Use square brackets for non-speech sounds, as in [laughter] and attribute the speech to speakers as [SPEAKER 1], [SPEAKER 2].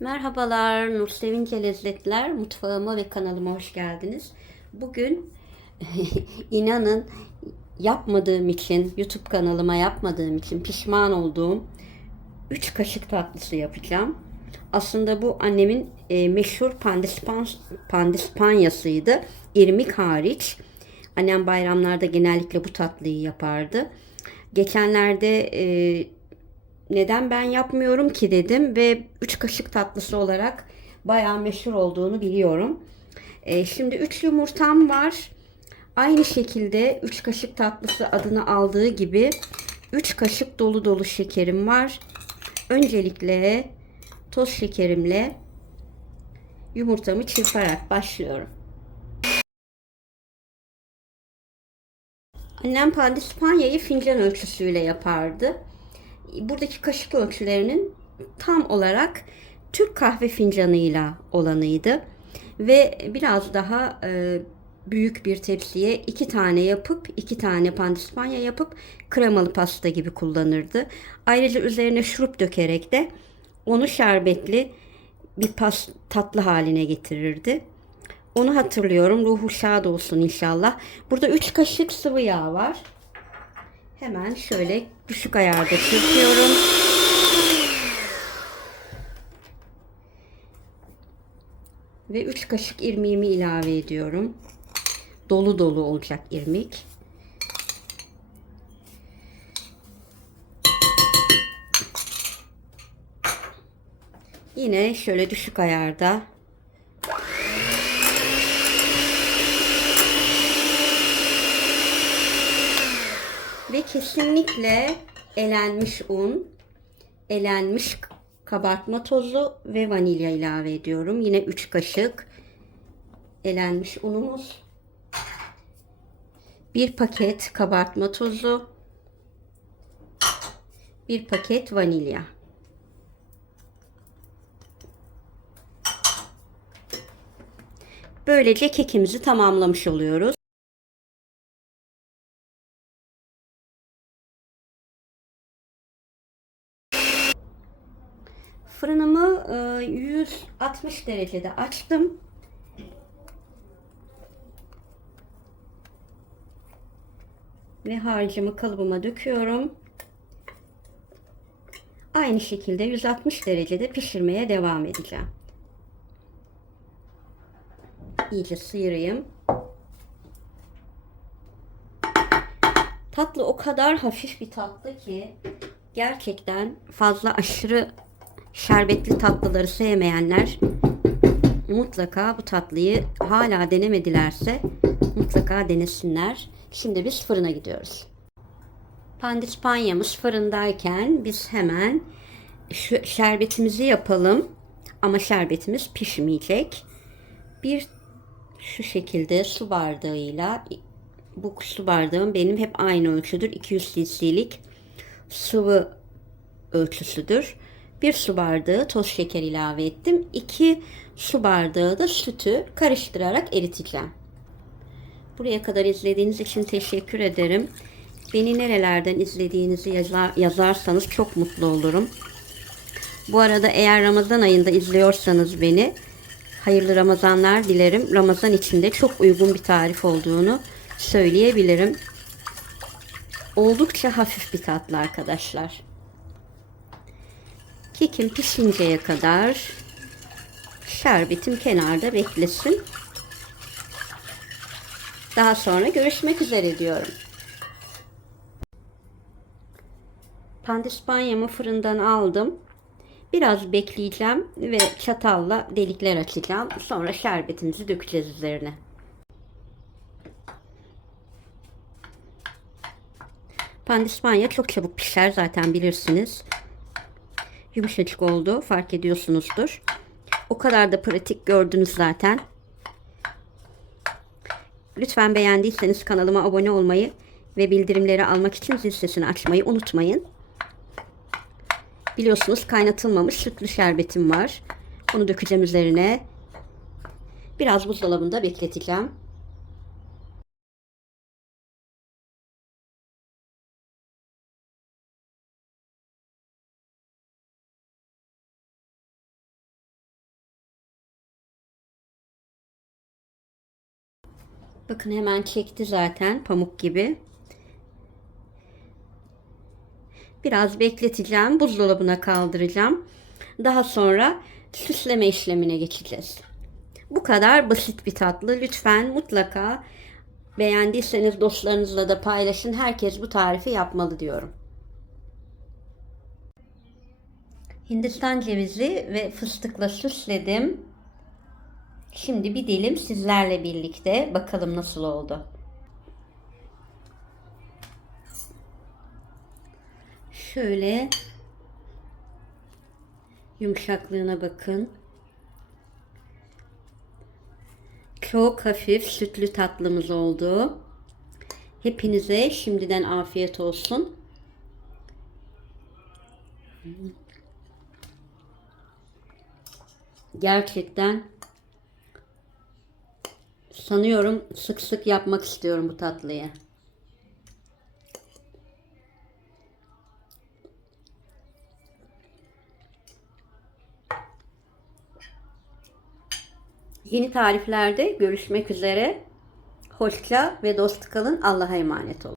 [SPEAKER 1] Merhabalar, Nur Sevince Lezzetler mutfağıma ve kanalıma hoş geldiniz. Bugün [laughs] inanın yapmadığım için, YouTube kanalıma yapmadığım için pişman olduğum 3 kaşık tatlısı yapacağım. Aslında bu annemin e, meşhur pandispan, pandispanyasıydı. İrmik hariç. Annem bayramlarda genellikle bu tatlıyı yapardı. Geçenlerde e, neden ben yapmıyorum ki dedim ve 3 kaşık tatlısı olarak bayağı meşhur olduğunu biliyorum. E, şimdi 3 yumurtam var. Aynı şekilde 3 kaşık tatlısı adını aldığı gibi 3 kaşık dolu dolu şekerim var. Öncelikle toz şekerimle yumurtamı çırparak başlıyorum. Annem pandispanyayı fincan ölçüsüyle yapardı buradaki kaşık ölçülerinin tam olarak Türk kahve fincanıyla olanıydı. Ve biraz daha e, büyük bir tepsiye iki tane yapıp iki tane pandispanya yapıp kremalı pasta gibi kullanırdı. Ayrıca üzerine şurup dökerek de onu şerbetli bir pas tatlı haline getirirdi. Onu hatırlıyorum. Ruhu şad olsun inşallah. Burada 3 kaşık sıvı yağ var. Hemen şöyle düşük ayarda çırpıyorum. Ve 3 kaşık irmiğimi ilave ediyorum. Dolu dolu olacak irmik. Yine şöyle düşük ayarda Ve kesinlikle elenmiş un, elenmiş kabartma tozu ve vanilya ilave ediyorum. Yine 3 kaşık elenmiş unumuz. Bir paket kabartma tozu. Bir paket vanilya. Böylece kekimizi tamamlamış oluyoruz. Fırınımı 160 derecede açtım. Ve harcımı kalıbıma döküyorum. Aynı şekilde 160 derecede pişirmeye devam edeceğim. İyice sıyırayım. Tatlı o kadar hafif bir tatlı ki gerçekten fazla aşırı şerbetli tatlıları sevmeyenler mutlaka bu tatlıyı hala denemedilerse mutlaka denesinler. Şimdi biz fırına gidiyoruz. Pandispanyamız fırındayken biz hemen şu şerbetimizi yapalım. Ama şerbetimiz pişmeyecek. Bir şu şekilde su bardağıyla bu su bardağım benim hep aynı ölçüdür. 200 cc'lik sıvı ölçüsüdür. 1 su bardağı toz şeker ilave ettim. 2 su bardağı da sütü karıştırarak eriteceğim. Buraya kadar izlediğiniz için teşekkür ederim. Beni nerelerden izlediğinizi yazar, yazarsanız çok mutlu olurum. Bu arada eğer Ramazan ayında izliyorsanız beni hayırlı Ramazanlar dilerim. Ramazan içinde çok uygun bir tarif olduğunu söyleyebilirim. Oldukça hafif bir tatlı arkadaşlar. Kekim pişinceye kadar şerbetim kenarda beklesin. Daha sonra görüşmek üzere diyorum. Pandispanyamı fırından aldım. Biraz bekleyeceğim ve çatalla delikler açacağım. Sonra şerbetimizi dökeceğiz üzerine. Pandispanya çok çabuk pişer zaten bilirsiniz yumuşacık oldu. Fark ediyorsunuzdur. O kadar da pratik gördünüz zaten. Lütfen beğendiyseniz kanalıma abone olmayı ve bildirimleri almak için zil sesini açmayı unutmayın. Biliyorsunuz kaynatılmamış sütlü şerbetim var. Onu dökeceğim üzerine. Biraz buzdolabında bekleteceğim. Bakın hemen çekti zaten pamuk gibi. Biraz bekleteceğim. Buzdolabına kaldıracağım. Daha sonra süsleme işlemine geçeceğiz. Bu kadar basit bir tatlı. Lütfen mutlaka beğendiyseniz dostlarınızla da paylaşın. Herkes bu tarifi yapmalı diyorum. Hindistan cevizi ve fıstıkla süsledim. Şimdi bir dilim sizlerle birlikte bakalım nasıl oldu. Şöyle yumuşaklığına bakın. Çok hafif sütlü tatlımız oldu. Hepinize şimdiden afiyet olsun. Gerçekten sanıyorum sık sık yapmak istiyorum bu tatlıyı. Yeni tariflerde görüşmek üzere. Hoşça ve dost kalın. Allah'a emanet olun.